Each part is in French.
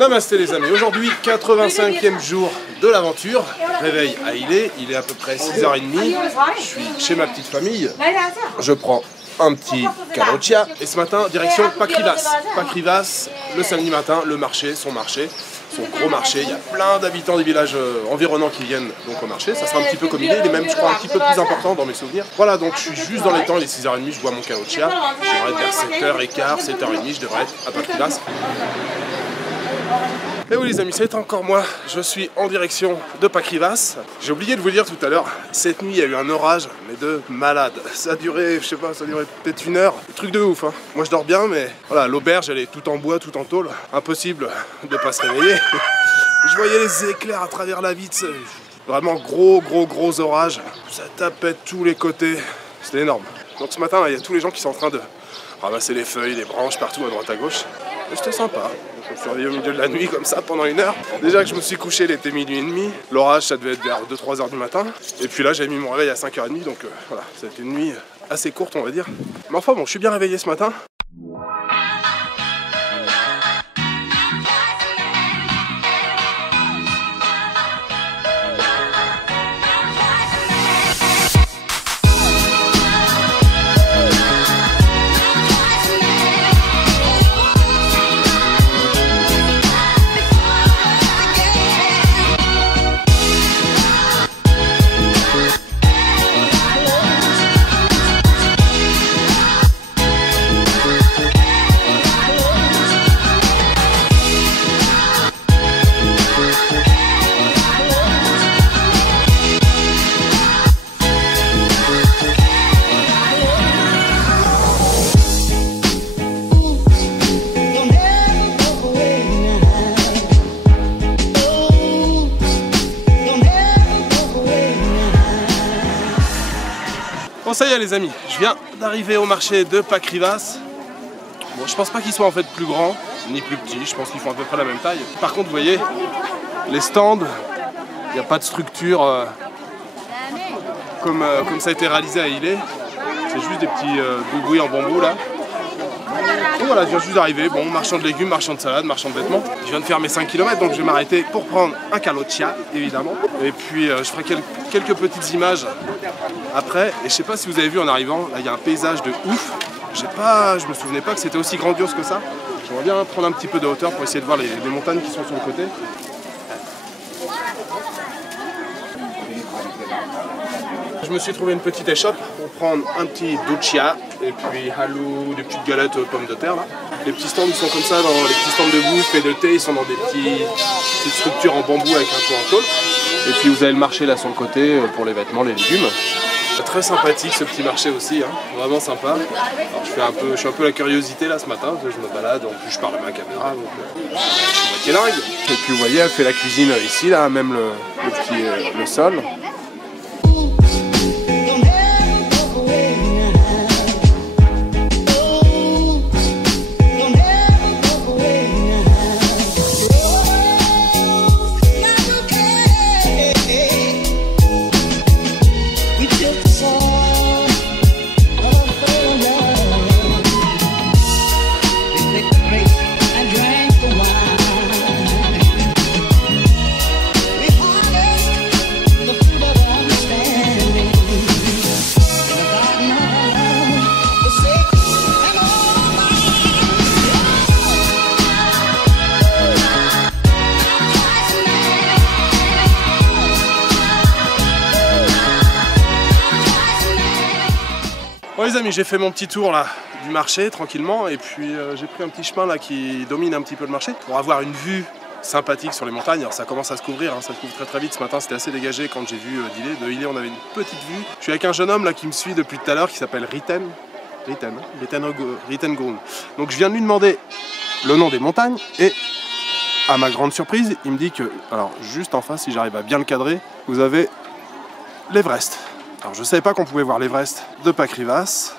Namasté les amis, aujourd'hui 85e jour de l'aventure. Réveil à Ilé, il est à peu près 6h30. Je suis chez ma petite famille. Je prends un petit Caloccia et ce matin direction Pakrivas. Pakrivas, le samedi matin, le marché, son gros marché. Il y a plein d'habitants des villages environnants qui viennent donc au marché. Ça sera un petit peu comme il est même je crois un petit peu plus important dans mes souvenirs. Voilà, donc je suis juste dans les temps, il est 6h30, je bois mon Caloccia. Je devrais être vers 7h15, 7h30, je devrais être à Pakrivas. Et oui les amis, c'est encore moi, je suis en direction de Pakrivas. J'ai oublié de vous dire tout à l'heure, cette nuit il y a eu un orage, mais de malade. Ça a duré, je sais pas, ça a duré peut-être 1 heure. Truc de ouf, hein. Moi je dors bien, mais voilà, l'auberge elle est tout en bois, tout en tôle. Impossible de pas se réveiller. Je voyais les éclairs à travers la vitre, vraiment gros orage. Ça tapait de tous les côtés, c'était énorme. Donc ce matin, il y a tous les gens qui sont en train de ramasser les feuilles, les branches partout à droite à gauche. C'était sympa. Je me suis réveillé au milieu de la nuit comme ça pendant 1 heure. Déjà que je me suis couché, il était 00h30. L'orage ça devait être vers 2-3 heures du matin. Et puis là j'ai mis mon réveil à 5h30 donc voilà, ça a été une nuit assez courte on va dire. Mais enfin bon, je suis bien réveillé ce matin. Bon ça y est les amis, je viens d'arriver au marché de Pakrivas. Bon je pense pas qu'ils soient en fait plus grands ni plus petits, je pense qu'ils font à peu près la même taille. Par contre vous voyez, les stands, il n'y a pas de structure comme ça a été réalisé à Ilé. C'est juste des petits boubouis en bambou là. Et voilà, je viens juste d'arriver, bon marchand de légumes, marchand de salade, marchand de vêtements. Je viens de faire mes 5 km donc je vais m'arrêter pour prendre un Caloccia évidemment. Et puis je ferai quelques petites images après. Et je sais pas si vous avez vu en arrivant, là il y a un paysage de ouf. Je me souvenais pas que c'était aussi grandiose que ça. J'aimerais bien prendre un petit peu de hauteur pour essayer de voir les montagnes qui sont sur le côté. Je me suis trouvé une petite échoppe pour prendre un petit ducia et puis halou, des petites galettes aux pommes de terre là. Les petits stands ils sont comme ça, dans les petits stands de bouffe et de thé, ils sont dans des petites structures en bambou avec un toit en tôle. Et puis vous avez le marché là sur le côté pour les vêtements, les légumes. C'est très sympathique ce petit marché aussi, hein. Vraiment sympa. Alors je suis un peu la curiosité là ce matin, je me balade, en plus je parle à ma caméra, donc je suis moitié dingue. Et puis vous voyez, elle fait la cuisine ici là, même le sol. Bon les amis, j'ai fait mon petit tour là du marché tranquillement et puis j'ai pris un petit chemin là qui domine un petit peu le marché pour avoir une vue sympathique sur les montagnes. Alors ça commence à se couvrir, hein, ça se couvre très vite. Ce matin c'était assez dégagé quand j'ai vu d'Ilé. De Ilé on avait une petite vue. Je suis avec un jeune homme là qui me suit depuis tout à l'heure qui s'appelle Riten Gourn. Donc je viens de lui demander le nom des montagnes et à ma grande surprise il me dit que, alors juste en face si j'arrive à bien le cadrer, vous avez l'Everest. Alors je ne savais pas qu'on pouvait voir l'Everest de Pakrivas.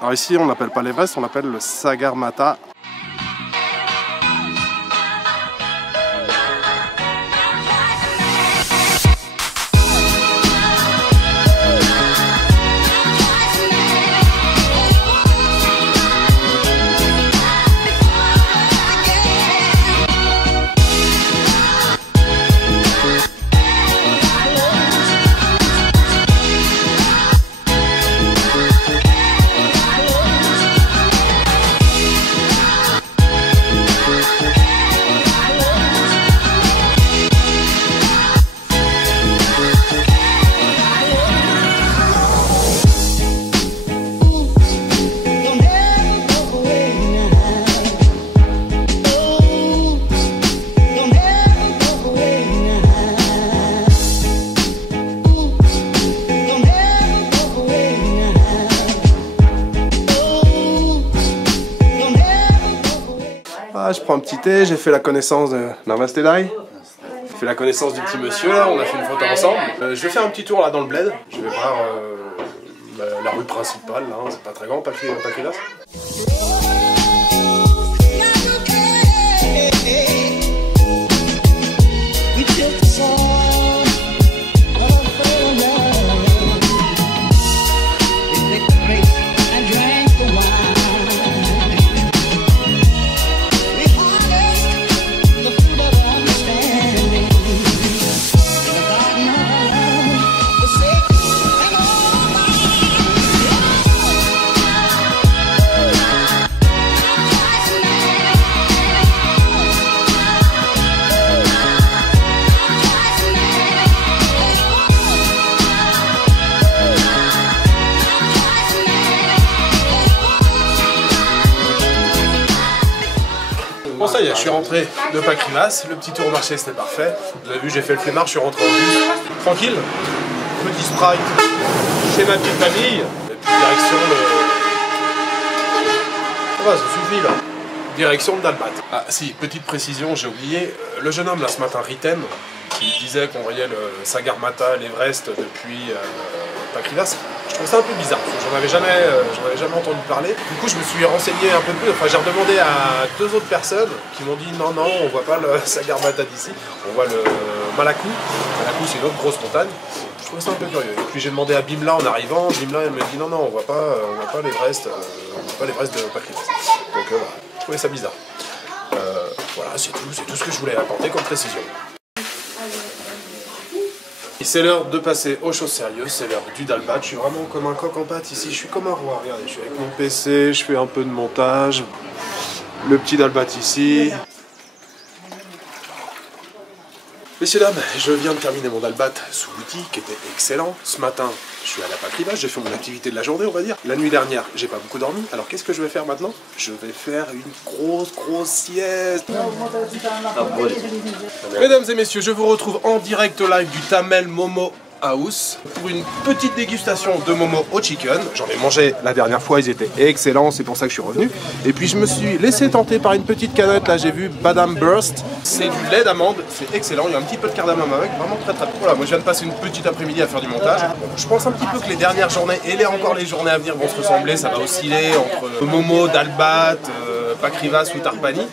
Alors ici on l'appelle pas l'Everest, on l'appelle le Sagarmatha. Voilà, je prends un petit thé, j'ai fait la connaissance de Namaste Dai. J'ai fait la connaissance du petit monsieur là, on a fait une photo ensemble. Je vais faire un petit tour là dans le bled. Je vais voir la rue principale là, c'est pas très grand, Pakrilas. Bon ça y est, je suis rentré de Pakrilas, le petit tour au marché c'était parfait. Vous avez vu, j'ai fait le flemmard, je suis rentré en bus. Tranquille, petit sprite chez ma petite famille. Et puis direction le... Ça va, ça suffit là. Direction de Dalbat. Ah si, petite précision, j'ai oublié, le jeune homme là ce matin, Riten, qui disait qu'on voyait le Sagarmatha, l'Everest depuis Pakrilas. Je trouve ça un peu bizarre, j'en avais jamais entendu parler. Du coup je me suis renseigné un peu plus, enfin j'ai redemandé à 2 autres personnes qui m'ont dit non, on voit pas le Sagarmatha d'ici, on voit le Malakou. Malakou c'est une autre grosse montagne. Je trouvais ça un peu curieux. Et puis j'ai demandé à Bimla en arrivant, Bimla elle me dit non, on voit pas l'Everest, de Pakrilas. Donc voilà, je trouvais ça bizarre. Voilà, c'est tout ce que je voulais apporter comme précision. C'est l'heure de passer aux choses sérieuses, c'est l'heure du Dalbat. Je suis vraiment comme un coq en pâte ici, je suis comme un roi. Regardez, je suis avec mon PC, je fais un peu de montage. Le petit Dalbat ici. Messieurs, dames, je viens de terminer mon Dalbat sous l'outil qui était excellent. Ce matin, je suis à la Pakrilas, j'ai fait mon activité de la journée, on va dire. La nuit dernière, j'ai pas beaucoup dormi. Alors qu'est-ce que je vais faire maintenant? Je vais faire une grosse sieste. Mesdames et messieurs, je vous retrouve en direct live du Tamel Momo House pour une petite dégustation de momo au chicken. J'en ai mangé la dernière fois, ils étaient excellents, c'est pour ça que je suis revenu. Et puis je me suis laissé tenter par une petite canette, là j'ai vu Badam Burst. C'est du lait d'amande, c'est excellent, il y a un petit peu de cardamome avec, vraiment très bon. Voilà, moi je viens de passer une petite après-midi à faire du montage. Je pense un petit peu que les dernières journées et les journées à venir vont se ressembler, ça va osciller entre momo, Dalbat, Pakrilas ou Tarpani.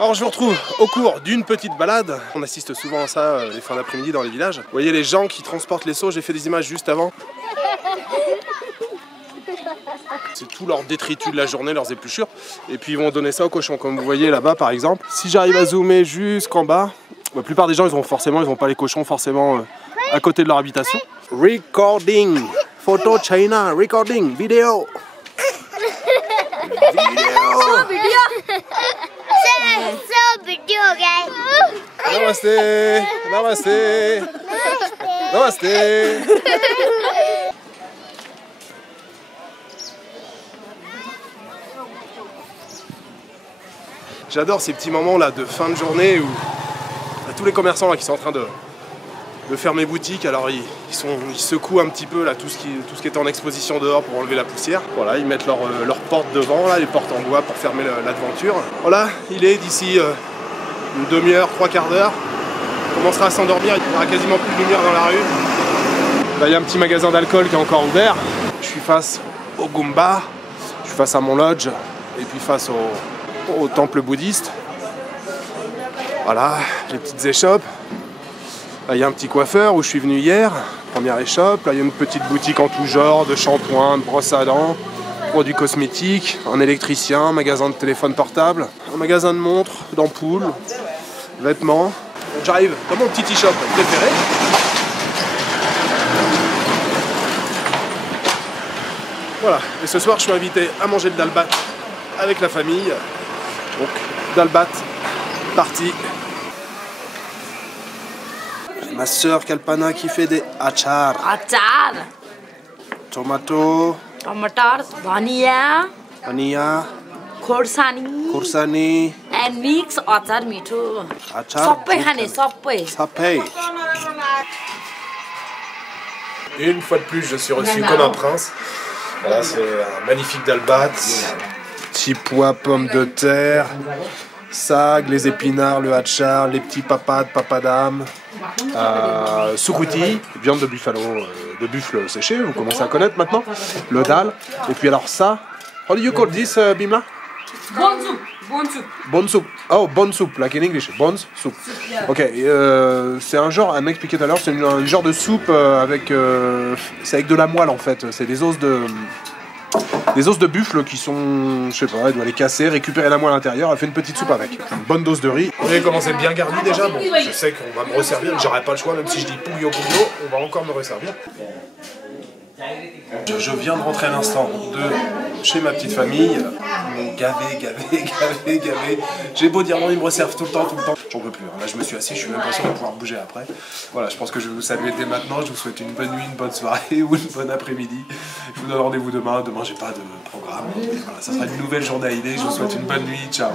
Alors je vous retrouve au cours d'une petite balade. On assiste souvent à ça les fins d'après-midi dans les villages. Vous voyez les gens qui transportent les seaux, j'ai fait des images juste avant. C'est tout leur détritus de la journée, leurs épluchures. Et puis ils vont donner ça aux cochons, comme vous voyez là-bas par exemple. Si j'arrive à zoomer jusqu'en bas, la plupart des gens ils vont pas les cochons forcément à côté de leur habitation. Recording, photo China, recording, vidéo. Namaste, namaste, namaste. J'adore ces petits moments là de fin de journée où tous les commerçants là, qui sont en train de fermer boutique, alors ils secouent un petit peu là, tout ce qui est en exposition dehors pour enlever la poussière. Voilà, ils mettent leurs portes devant, là, les portes en bois pour fermer la devanture. Voilà, il est d'ici une demi-heure, 3/4 d'heure. On commencera à s'endormir, il n'y aura quasiment plus de lumière dans la rue. Là, il y a un petit magasin d'alcool qui est encore ouvert. Je suis face au Goomba, je suis face à mon lodge et puis face au temple bouddhiste. Voilà, les petites échoppes. Là, il y a un petit coiffeur où je suis venu hier, première échoppe. Là, il y a une petite boutique en tout genre, de shampoing, de brosse à dents, produits cosmétiques, un électricien, un magasin de téléphone portable, un magasin de montres, d'ampoules, vêtements. Donc j'arrive dans mon petit e-shop préféré. Voilà, et ce soir, je suis invité à manger le Dalbat avec la famille. Donc, Dalbat parti. Ma soeur Kalpana qui fait des achar. Achar. Tomato. Tomato. Dhania. Ania. Khorsani. Khorsani. And mix achar mito. Achar. Sabai khane, sabai. Sabai. Une fois de plus, je suis reçu comme un prince. Voilà, c'est un magnifique dalbat. Petits pois, pommes de terre, sag, les épinards, le hachar, les petits papadam, suruti, viande de buffle séché, vous commencez à connaître maintenant, le dal. Et puis alors ça, how do you call this, Bimla? Bone soup. Bone soup. Bone soup. Oh, bone soup, like in English. Bone soup. Ok, c'est un genre, elle m'a expliqué tout à l'heure, c'est un genre de soupe avec... c'est avec de la moelle en fait. C'est des os de buffle qui sont, je sais pas, elle doit les casser, récupérer la moelle à l'intérieur, elle fait une petite soupe avec. Une bonne dose de riz. Vous avez commencé bien garni déjà, bon, je sais qu'on va me resservir, j'aurai pas le choix, même si je dis pouillot, on va encore me resservir. Je viens de rentrer à l'instant de chez ma petite famille. Ils m'ont gavé. J'ai beau dire non, ils me resservent tout le temps. J'en peux plus. Là, je me suis assis, je suis même pas sûr de pouvoir bouger après. Voilà, je pense que je vais vous saluer dès maintenant. Je vous souhaite une bonne nuit, une bonne soirée ou une bonne après-midi. Je vous donne rendez-vous demain. Demain, j'ai pas de programme. Voilà, ça sera une nouvelle journée à idée. Je vous souhaite une bonne nuit. Ciao.